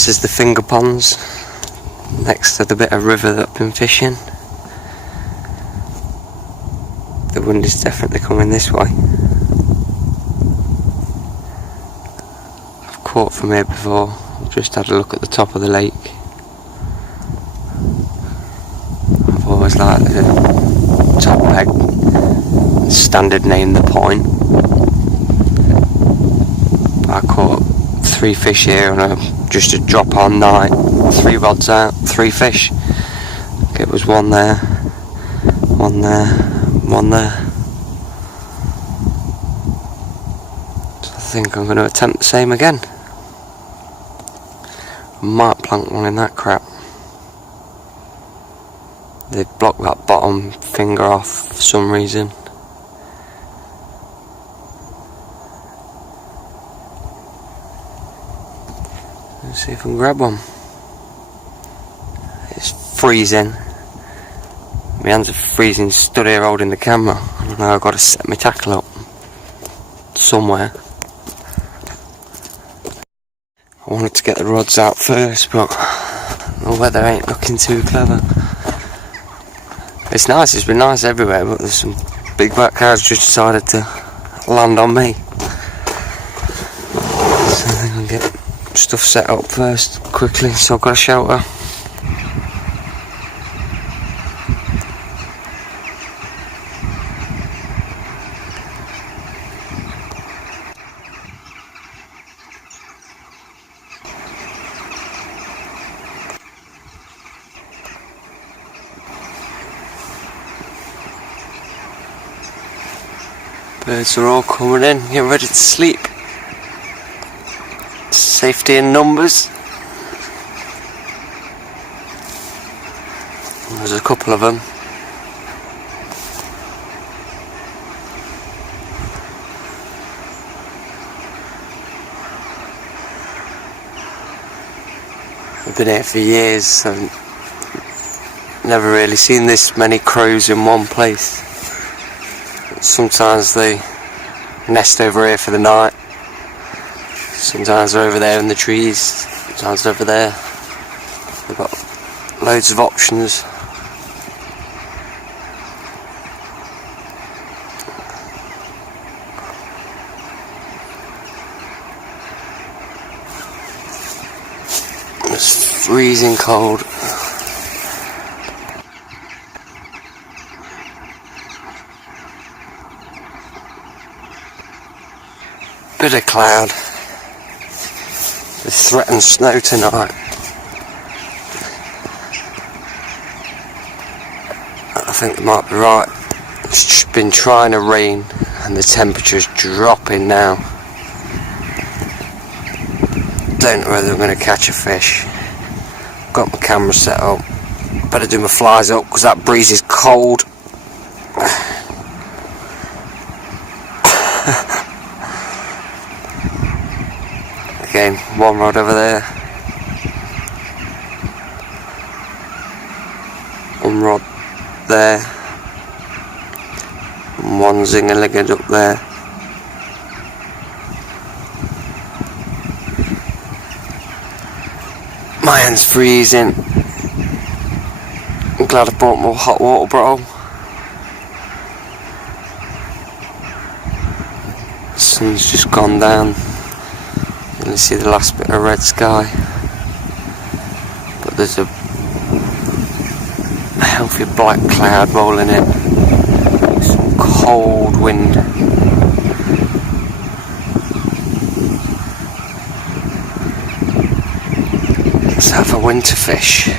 This is the finger ponds next to the bit of river that I've been fishing. The wind is definitely coming this way. I've caught from here before. I've just had a look at the top of the lake. I've always liked the top peg, standard name the point. I caught 3 fish here on just a drop on night. 3 rods out, 3 fish. It was one there, one there, one there. So I think I'm going to attempt the same again. I might plank one in that crap. They've blocked that bottom finger off for some reason. Let's see if I can grab one. It's freezing. My hands are freezing, stood here holding the camera. I know I've got to set my tackle up somewhere. I wanted to get the rods out first, but the weather ain't looking too clever. It's nice, it's been nice everywhere, but there's some big black cows just decided to land on me. So I think I'll get stuff set up first, quickly, so I've got a shelter. Birds are all coming in, getting ready to sleep. Safety in numbers. There's a couple of them. I've been here for years, I've never really seen this many crows in one place. Sometimes they nest over here for the night. Sometimes they're over there in the trees, sometimes over there. They've got loads of options. It's freezing cold. Bit of cloud. They threaten snow tonight. I think they might be right. It's been trying to rain and the temperature's dropping now. Don't know whether I'm going to catch a fish. Got my camera set up. Better do my flies up because that breeze is cold. Again, one rod over there. One rod there. And one zinger-liggered up there. My hand's freezing. I'm glad I brought my hot water bottle. The sun's just gone down. You can see the last bit of red sky. But there's a healthy black cloud rolling in. Some cold wind. Let's have a winter fish.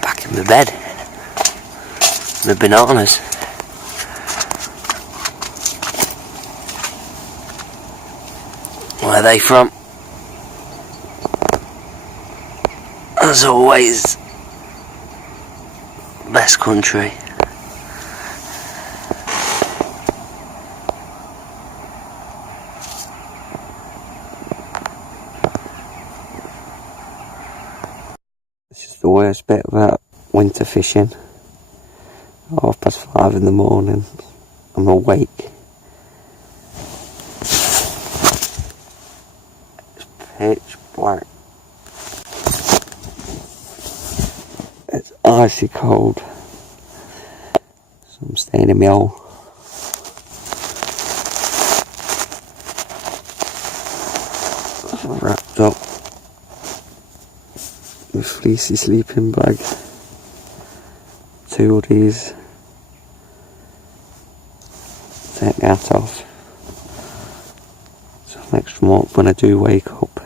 Back in the bed. The bananas. Where are they from? As always, best country. the worst bit about winter fishing. 5:30 in the morning, I'm awake. It's pitch black. It's icy cold. So I'm staying in my hole. I'm wrapped up with fleecy sleeping bag, 2 hoodies, take the hat off, so next warm up when I do wake up.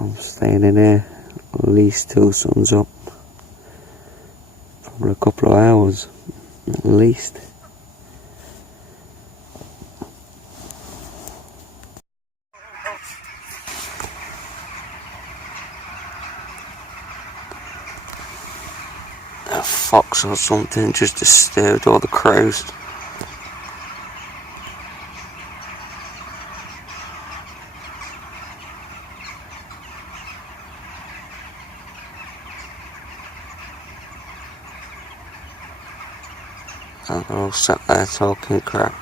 I'm staying in here at least till the sun's up, probably a couple of hours at least. A fox or something just disturbed all the crows. And they're all sat there talking crap.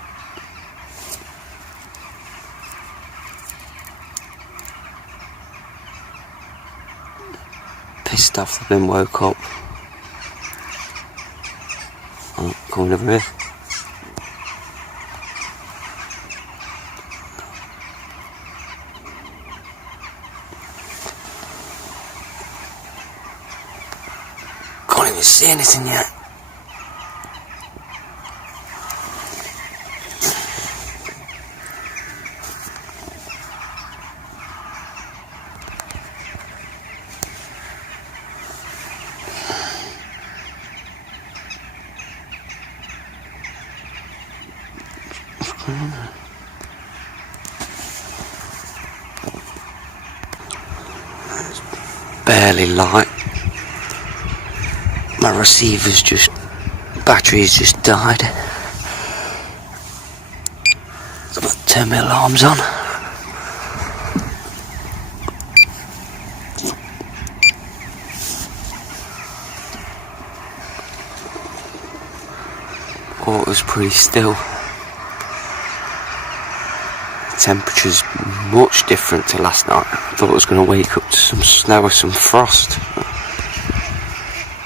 Pissed off they've been woke up. Oh, coming over here. Can't even see anything yet. It's barely light. My receiver's battery's just died. So I've got to turn my alarms on. Water's pretty still. Temperature's much different to last night. I thought I was going to wake up to some snow or some frost.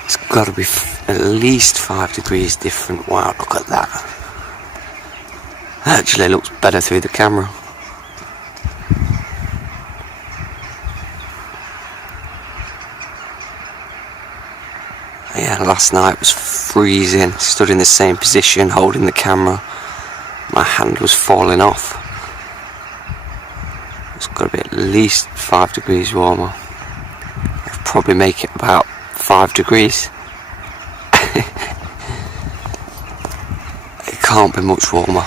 It's got to be at least 5 degrees different. Wow, look at that. Actually looks better through the camera. Yeah, last night was freezing. Stood in the same position holding the camera. My hand was falling off. It's got to be at least 5 degrees warmer. I'll probably make it about 5 degrees. It can't be much warmer.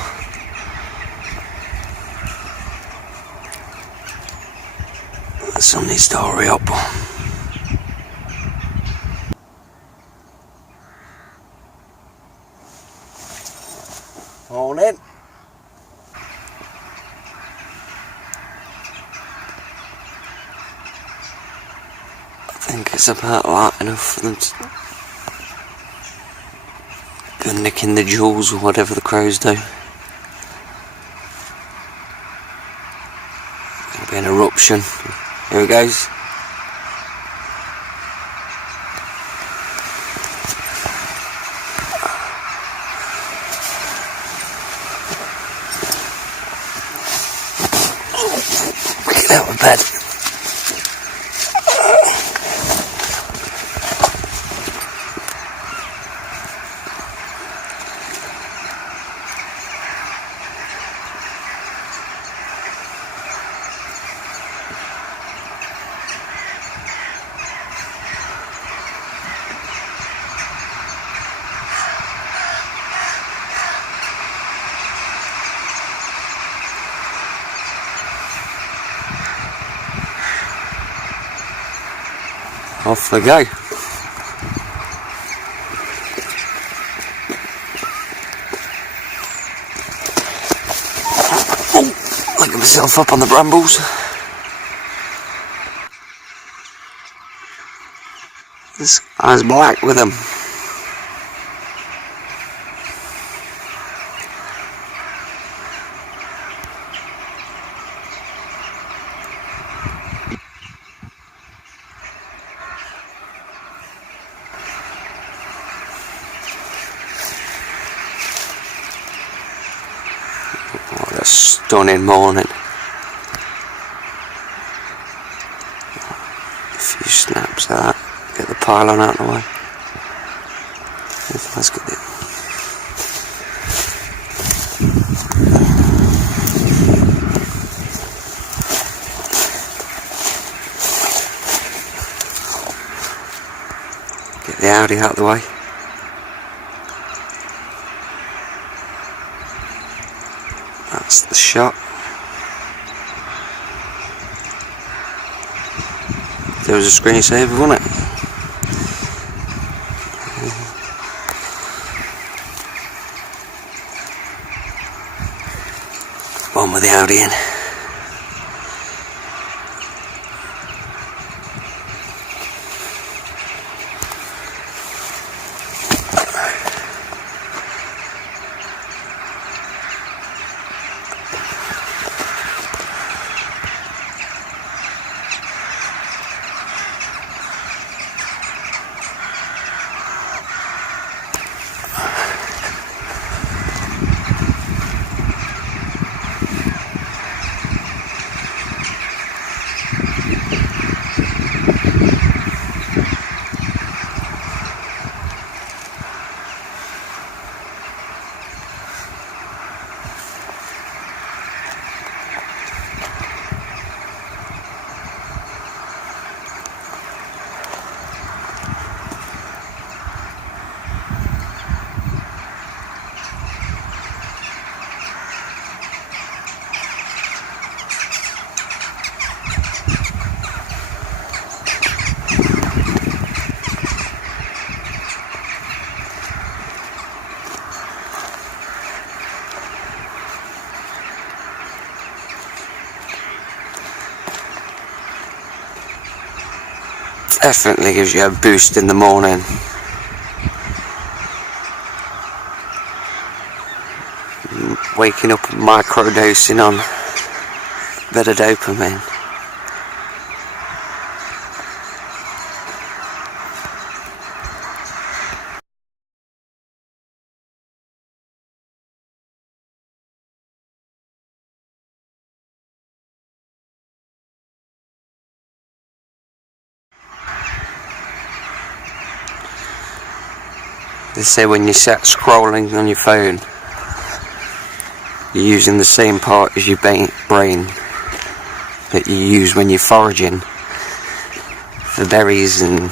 The sun needs to hurry up. Morning. I think it's about light enough for them to go nicking the jewels or whatever the crows do. It'll be an eruption. Here it goes. Get out of bed. Off they go. Oh, I got myself up on the brambles. I was black with them. What a stunning morning. A few snaps of that. Get the pylon out of the way. Let's get it. Get the Audi out of the way. That's the shot. There was a screensaver, wasn't it? One with the Audi in. Definitely gives you a boost in the morning. Waking up microdosing on a bit of dopamine. They say when you set scrolling on your phone, you're using the same part as your brain that you use when you're foraging for berries and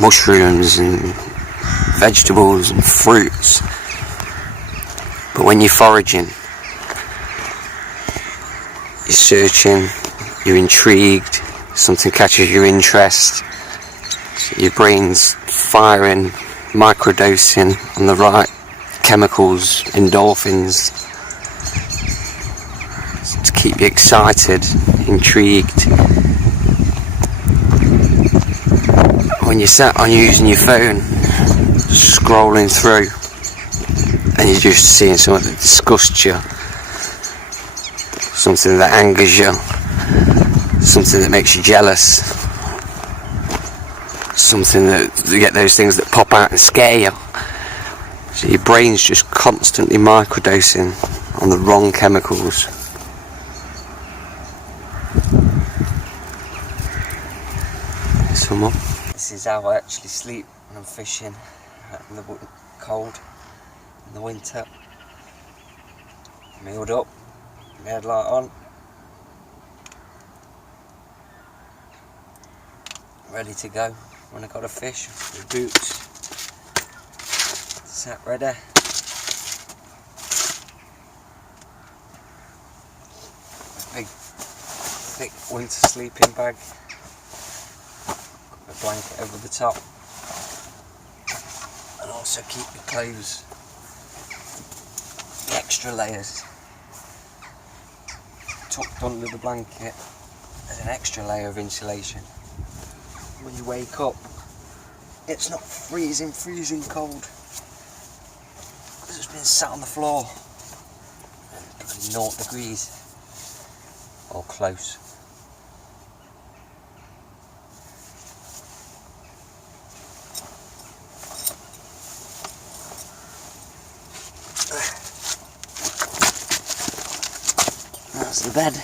mushrooms and vegetables and fruits. But when you're foraging, you're searching, you're intrigued, something catches your interest, so your brain's firing, microdosing on the right chemicals, endorphins, to keep you excited, intrigued. When you're sat on using your phone, scrolling through, and you're just seeing something that disgusts you, something that angers you, something that makes you jealous, something that you get those things that pop out and scare you. So your brain's just constantly microdosing on the wrong chemicals. This is how I actually sleep when I'm fishing out in the cold in the winter. Mealed up, my headlight on, ready to go when I got a fish. The boots sat ready. Big thick winter sleeping bag, a blanket over the top, and also keep your clothes, the extra layers, tucked under the blanket as an extra layer of insulation. When you wake up, it's not freezing cold. Because it's been sat on the floor. 0 degrees. Or close. That's the bed.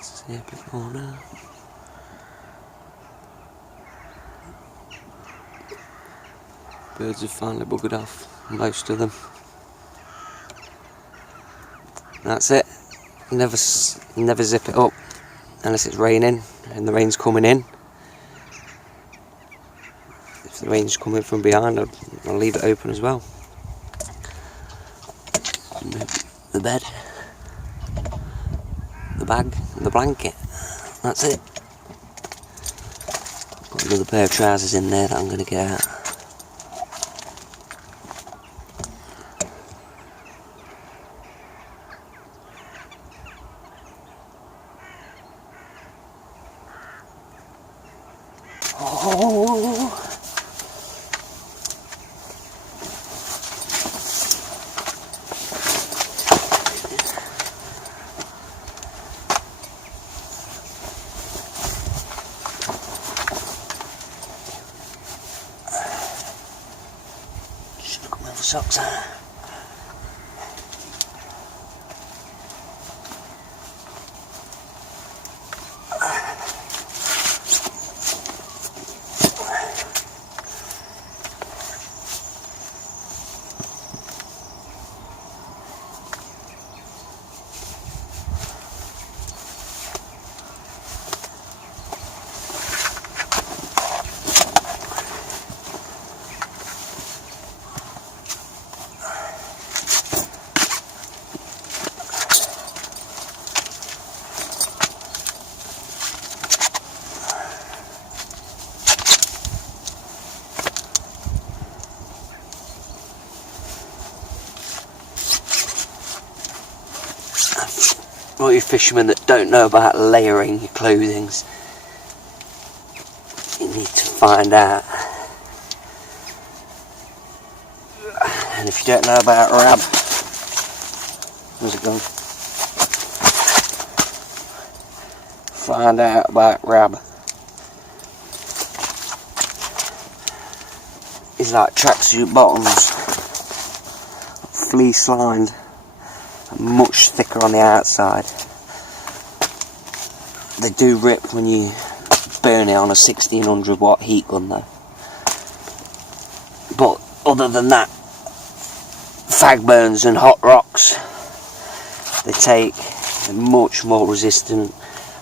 See a bit more now. Birds have finally buggered off, most of them. That's it. Never zip it up unless it's raining and the rain's coming in. If the rain's coming from behind, I'll leave it open as well. The bed, the bag, and the blanket. That's it. Got another pair of trousers in there that I'm going to get out. Oh. Should have got my other socks on. All you fishermen that don't know about layering your clothing, you need to find out. And if you don't know about rab, where's it gone? Find out about rab. It's like tracksuit bottoms, fleece lined. Much thicker on the outside. They do rip when you burn it on a 1600 watt heat gun though. But other than that, fag burns and hot rocks, they take much more resistant.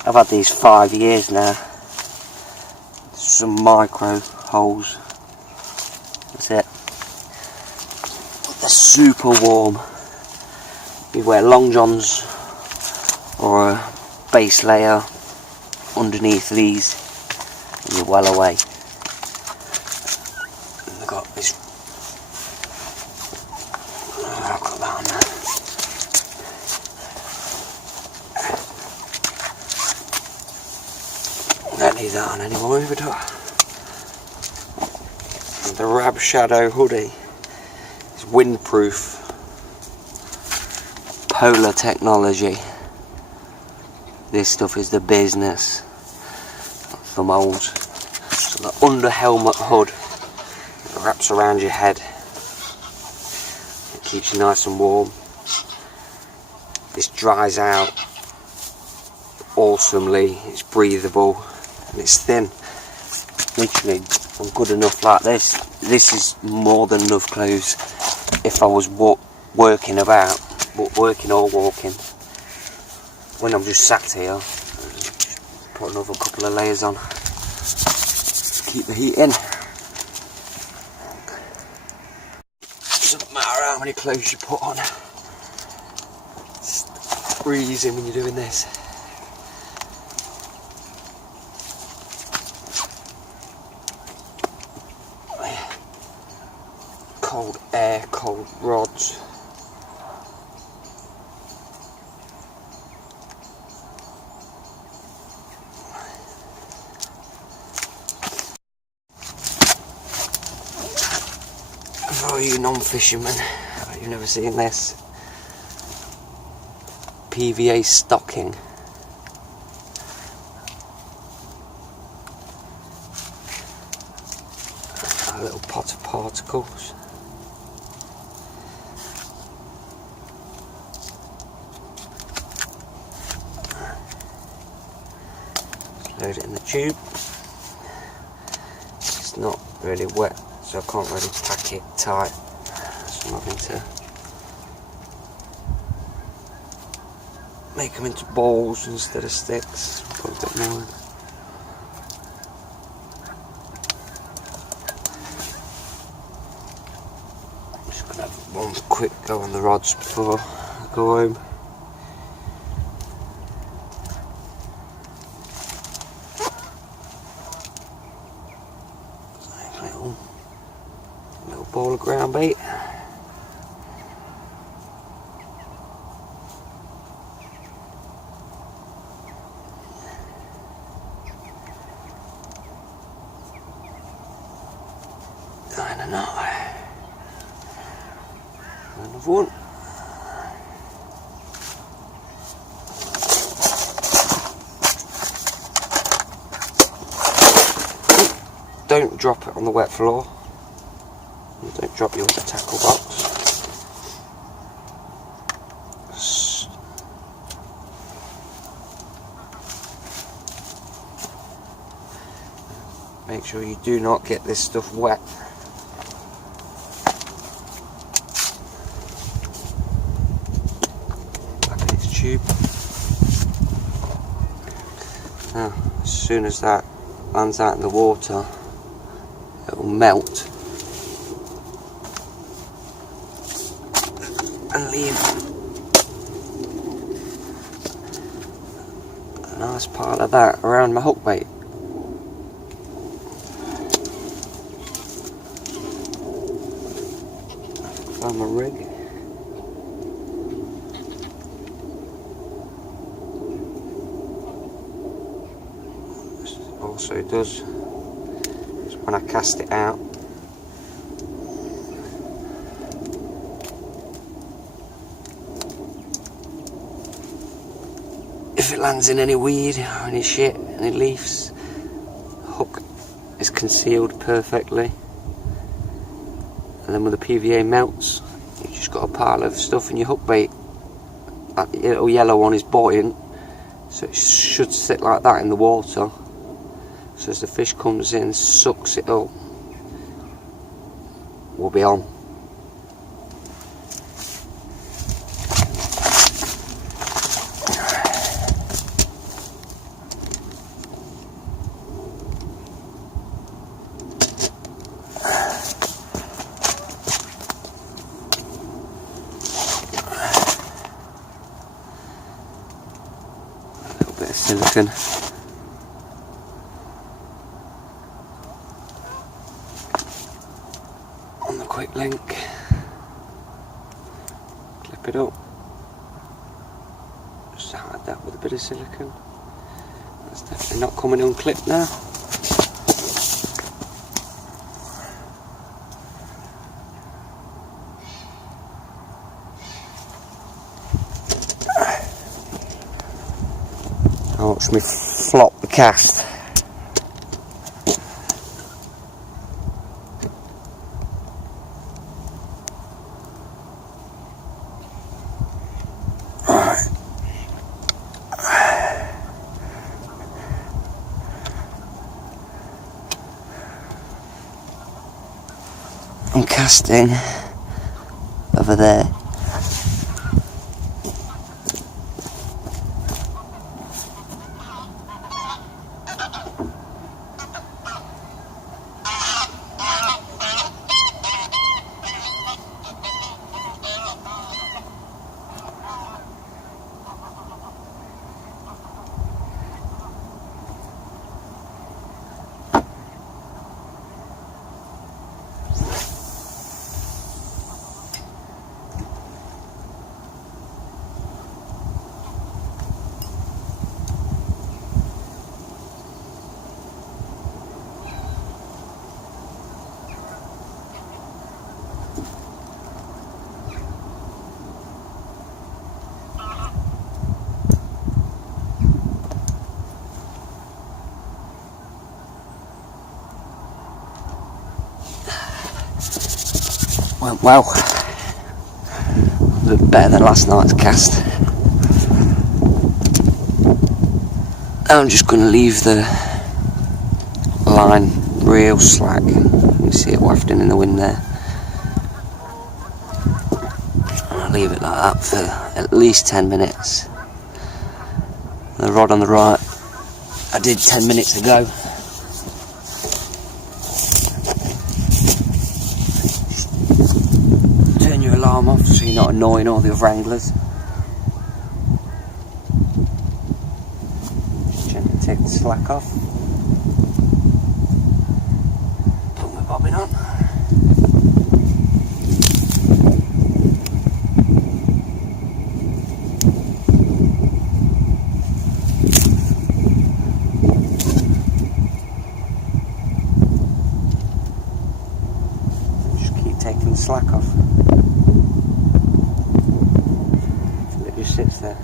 I've had these 5 years now. Some micro holes. That's it. They're super warm. You wear long johns or a base layer underneath these and you're well away. And they've got this, I've got that on there. Don't need that on anymore, we do. The Rab Shadow hoodie is windproof. Polar technology. This stuff is the business for moles. So the under helmet hood wraps around your head. It keeps you nice and warm. This dries out awesomely. It's breathable and it's thin. Literally, I'm good enough like this. This is more than enough clothes if I was working about. But working or walking, when I'm just sat here, put another couple of layers on, keep the heat in. Doesn't matter how many clothes you put on, it's freezing when you're doing this. old air cold rods. For all you non-fishermen, you've never seen this. PVA stocking. A little pot of particles. Load it in the tube. It's not really wet, so I can't really pack it tight. So I'm having to make them into balls instead of sticks. Put a bit more in. I'm just going to have one quick go on the rods before I go home. Little ball of ground bait. And another. Another one. Don't drop it on the wet floor. Don't drop your tackle box. Make sure you do not get this stuff wet. Back in its tube. Now, as soon as that lands out in the water, it will melt and leave a nice pile of that around my hook bait. On my rig. This also does is when I cast it out, if it lands in any weed or any shit, any leaves, the hook is concealed perfectly. And then when the PVA melts, you've just got a pile of stuff in your hook bait. That little yellow one is buoyant, so it should sit like that in the water. So as the fish comes in, sucks it up, we'll be on. Bit of silicone. On the quick link. Clip it up. Just hide that with a bit of silicone. That's definitely not coming unclipped now. Watch me flop the cast. Alright. I'm casting over there. Went well. A bit better than last night's cast. I'm just going to leave the line real slack. You see it wafting in the wind there. I'll leave it like that for at least 10 minutes. The rod on the right, I did 10 minutes ago. Turn your alarm off so you're not annoying all the other anglers. Gently take the slack off. Put my bobbin on. Just keep taking the slack off. It just sits there.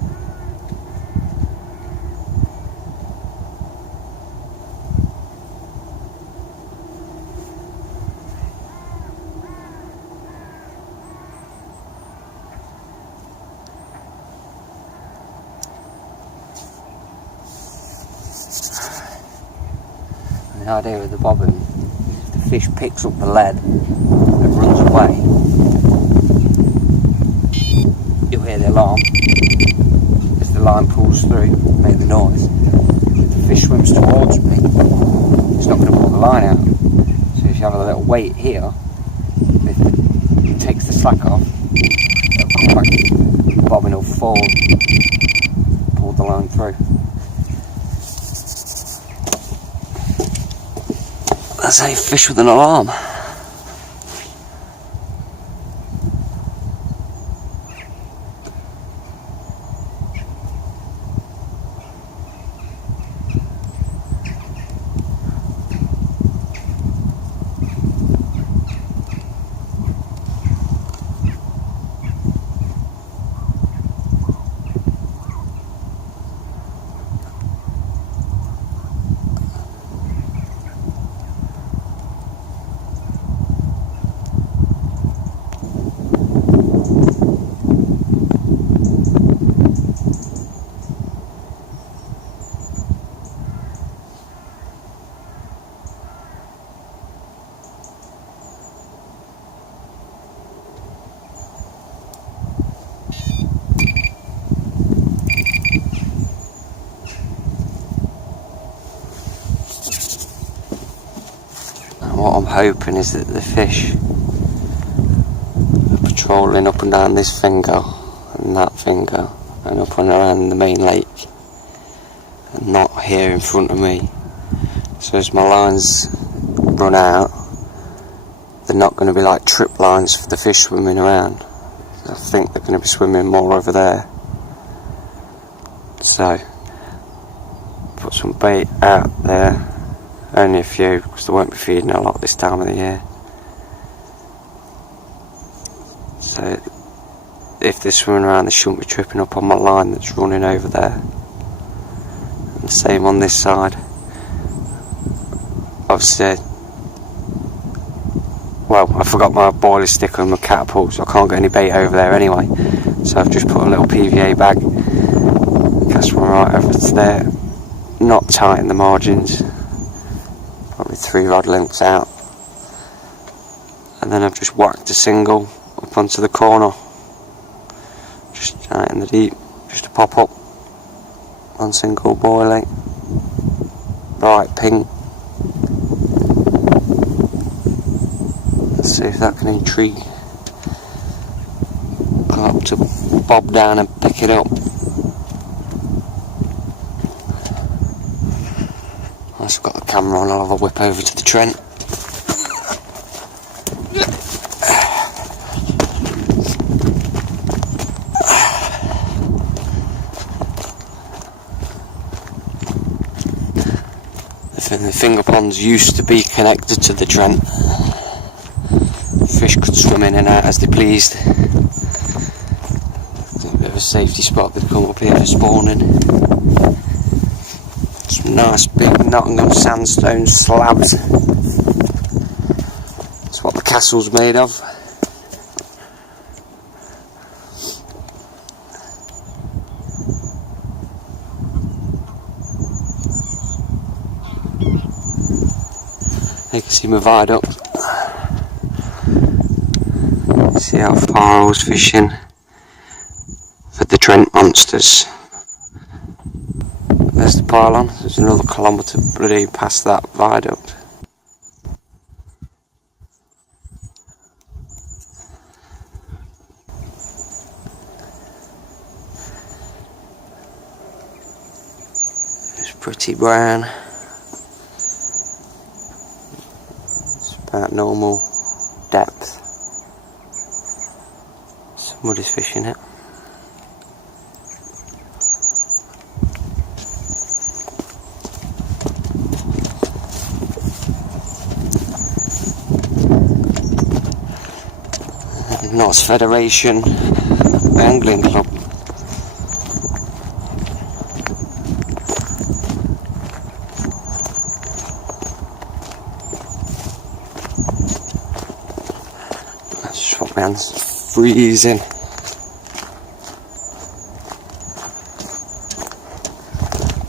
The idea with the bobbin, if the fish picks up the lead and runs away, you'll hear the alarm as the line pulls through, make the noise. If the fish swims towards me, it's not going to pull the line out. So if you have a little weight here, if it takes the slack off, it'll come back, the bobbin will fall, pull the line through. That's how you fish with an alarm. What I'm hoping is that the fish are patrolling up and down this finger and that finger and up and around the main lake and not here in front of me. So as my lines run out, they're not going to be like trip lines for the fish swimming around. I think they're going to be swimming more over there. So put some bait out there. Only a few, because they won't be feeding a lot this time of the year. So if they're swimming around, they shouldn't be tripping up on my line that's running over there. And the same on this side. Obviously, well, I forgot my boiler stick on my catapult, so I can't get any bait over there anyway. So I've just put a little PVA bag, cast one right over to there, not tight in the margins. Probably 3 rod lengths out, and then I've just whacked a single up onto the corner, just out in the deep, just to pop up. One single boiling, bright pink. Let's see if that can intrigue. Go up to bob down and pick it up. I've got the camera on, I'll have a whip over to the Trent. The finger ponds used to be connected to the Trent. Fish could swim in and out as they pleased. A bit of a safety spot, they'd come up here for spawning. Some nice big Nottingham sandstone slabs. That's what the castle's made of. You can see my viaduct. See how far I was fishing for the Trent monsters. There's the pylon. There's another kilometre bloody past that viaduct. It's pretty brown. It's about normal depth. Somebody's fishing it. Notts Federation Angling Club. That's what man's freezing.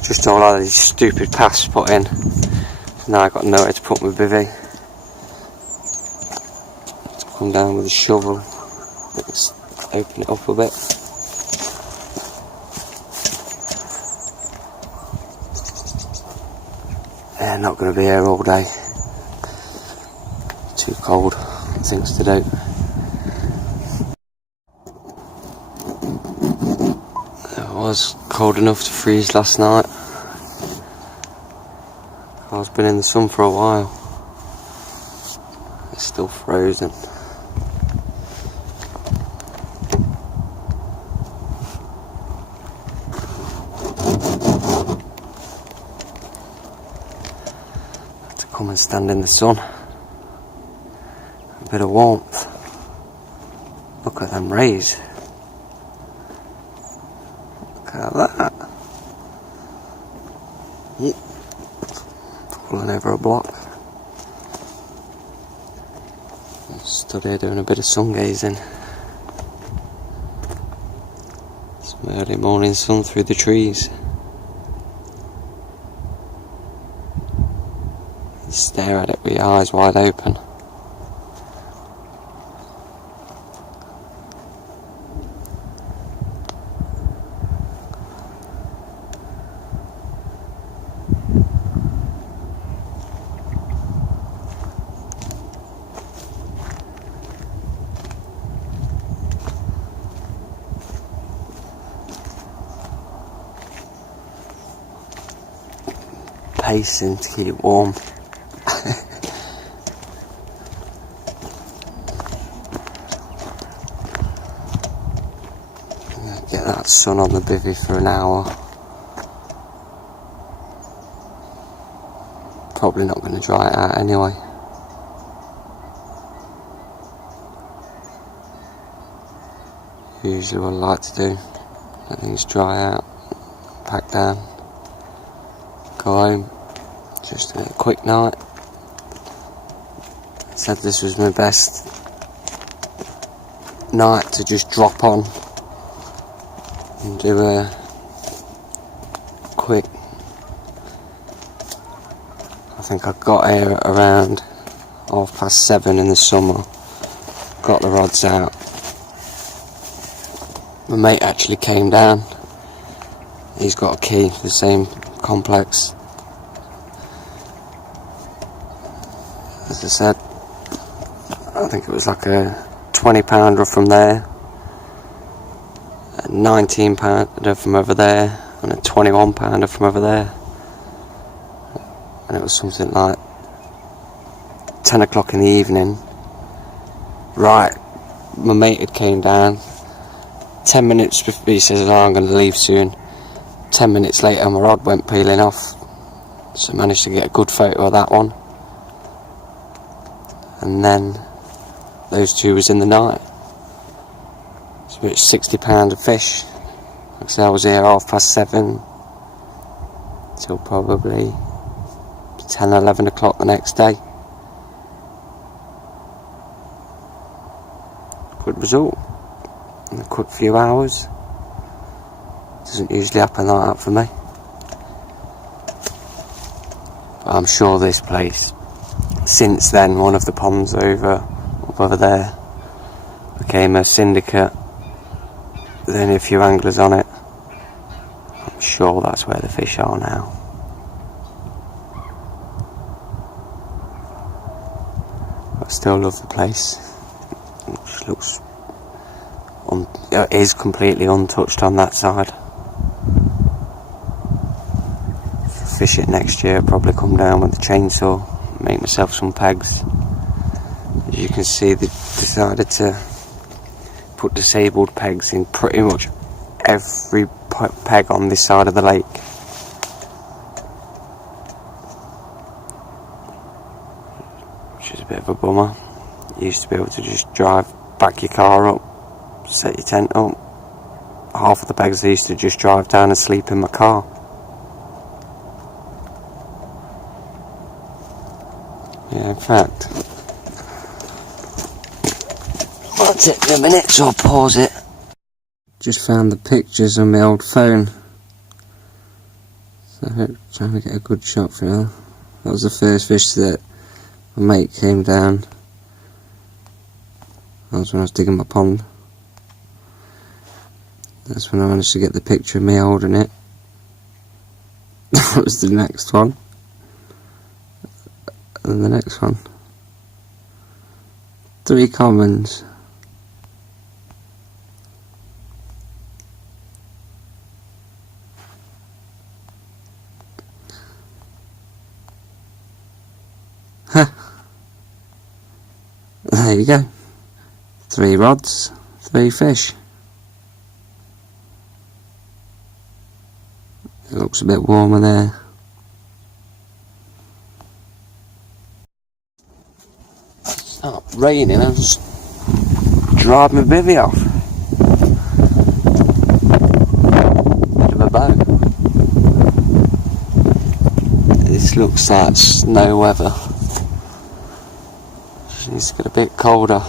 Just all of these stupid paths put in. So now I've got nowhere to put my bivvy. Come down with a shovel. Let's open it up a bit. Yeah, not going to be here all day. Too cold. Things to do. It was cold enough to freeze last night. I've been in the sun for a while. It's still frozen. Come and stand in the sun. A bit of warmth. Look at them rays. Look at that. Falling over a block. Stood here doing a bit of sun gazing. Some early morning sun through the trees. You stare at it with your eyes wide open. Pacing to keep warm. Get that sun on the bivvy for an hour. Probably not going to dry it out anyway. Usually what I like to do, let things dry out, pack down, go home, just a quick night. I said this was my best night to just drop on and do a quick. I think I got here at around 7:30 in the summer, got the rods out. My mate actually came down, he's got a key for the same complex. As I said, I think it was like a 20 pounder from there, a 19 pounder from over there, and a 21 pounder from over there. And it was something like 10 o'clock in the evening. Right, my mate had came down. 10 minutes before he says, oh, I'm going to leave soon. 10 minutes later my rod went peeling off, so I managed to get a good photo of that one. And then those two was in the night. It's about 60 pounds of fish. Like I said, I was here 7:30 till probably 10, 11 o'clock the next day. Good result in a quick few hours. Doesn't usually happen like that for me. I'm sure this place, since then, one of the ponds over there became a syndicate. There's only a few anglers on it. I'm sure that's where the fish are now. I still love the place. It just looks it is completely untouched on that side. Fish it next year, I'll probably come down with the chainsaw, make myself some pegs. As you can see, they decided to put disabled pegs in pretty much every peg on this side of the lake. Which is a bit of a bummer. You used to be able to just back your car up, set your tent up. Half of the pegs I used to just drive down and sleep in my car. Yeah, in fact, I'll take me a minute, so I'll pause it. Just found the pictures on my old phone. So I'm trying to get a good shot for you. That was the first fish that my mate came down. That was when I was digging my pond. That's when I managed to get the picture of me holding it. That was the next one. And the next one. 3 commons. Huh. There you go. 3 rods, 3 fish. It looks a bit warmer there. It's not raining, I just drive my bivvy off. Bit of a bow. This looks like snow weather. Just needs to get a bit colder.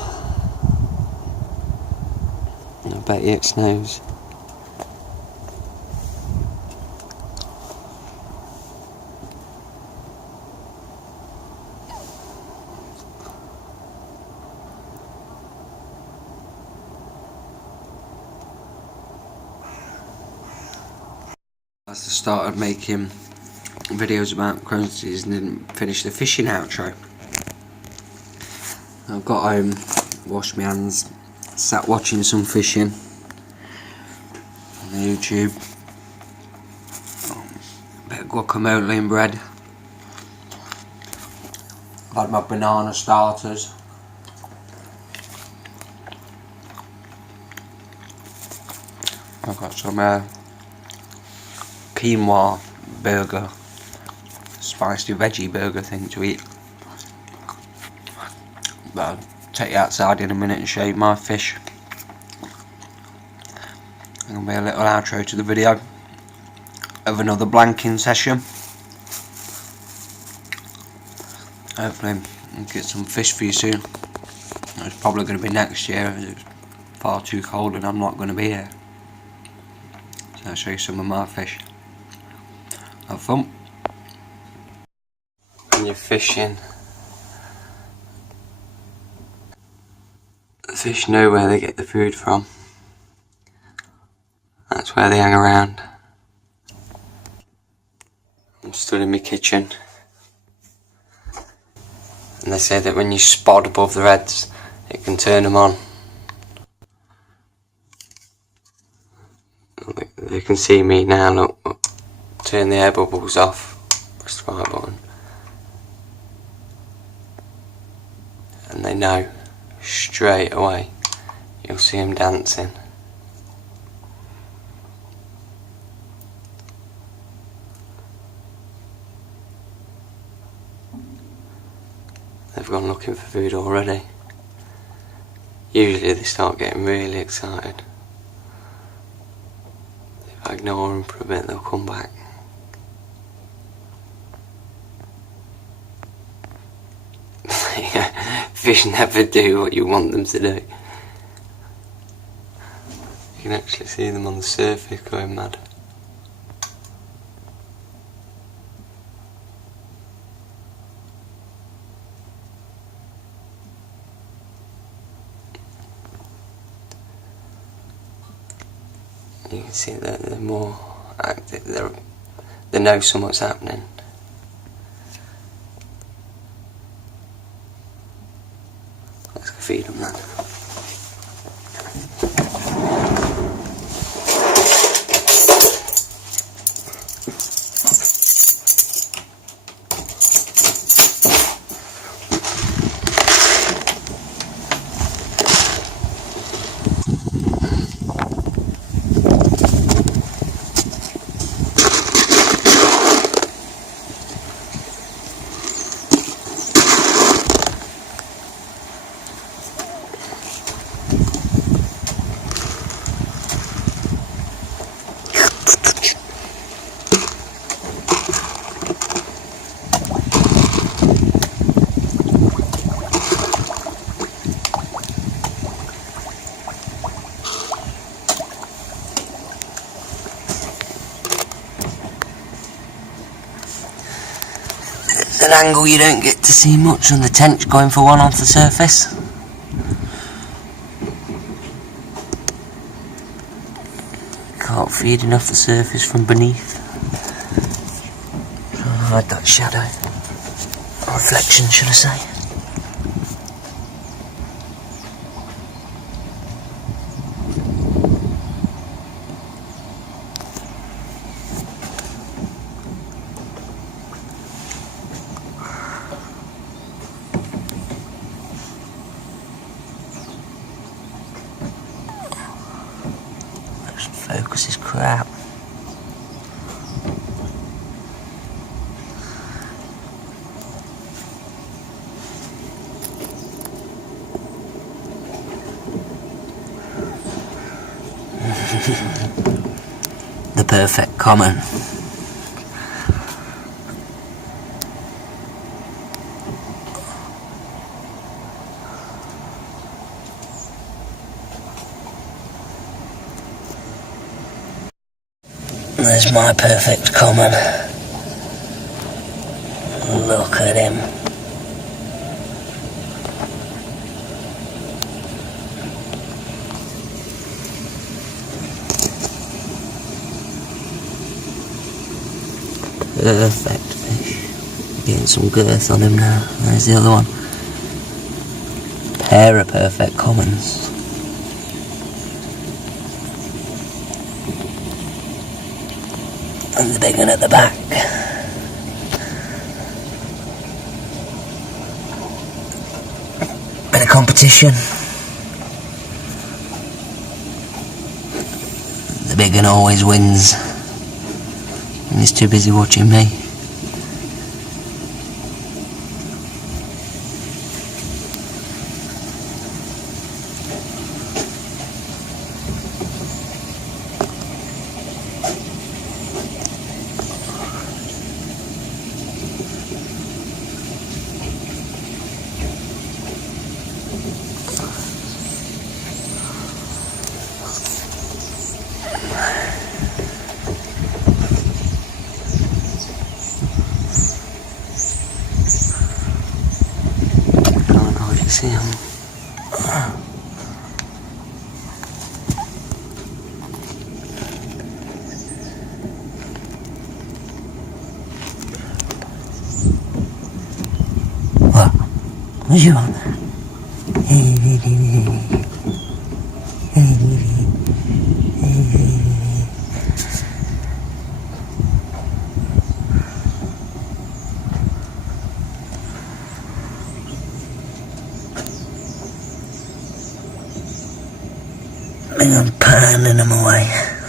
I bet you it snows. As I started making videos about crustaceans and didn't finish the fishing outro. I've got home, washed my hands, sat watching some fishing on YouTube. A bit of guacamole and bread. I've had my banana starters. I've got some quinoa burger, spicy veggie burger thing to eat. But I'll take you outside in a minute and show you my fish. There'll be a little outro to the video of another blanking session. Hopefully I'll get some fish for you soon. It's probably going to be next year as it's far too cold and I'm not going to be here. So I'll show you some of my fish. Have fun. When you're fishing, the fish know where they get the food from. That's where they hang around. I'm stood in my kitchen and they say that when you spot above their heads it can turn them on. They can see me now, look. Turn the air bubbles off, press the right button, and they know straight away. You'll see them dancing. They've gone looking for food already. Usually they start getting really excited. If I ignore them for a bit, they'll come back. Fish never do what you want them to do. You can actually see them on the surface going mad. You can see that they're more active, they know something's happening. Let's go feed them then. An angle you don't get to see much on the tench going for one off the surface. Can't feed enough the surface from beneath. Hide that shadow. Reflection, should I say. Focus is crap. The perfect common. There's my perfect common. Look at him. Perfect fish. Getting some girth on him now. There's the other one. Pair of perfect commons. And the big one at the back. Bit of competition. The big one always wins. And he's too busy watching me. See him. What? What you want? I'm panning them away.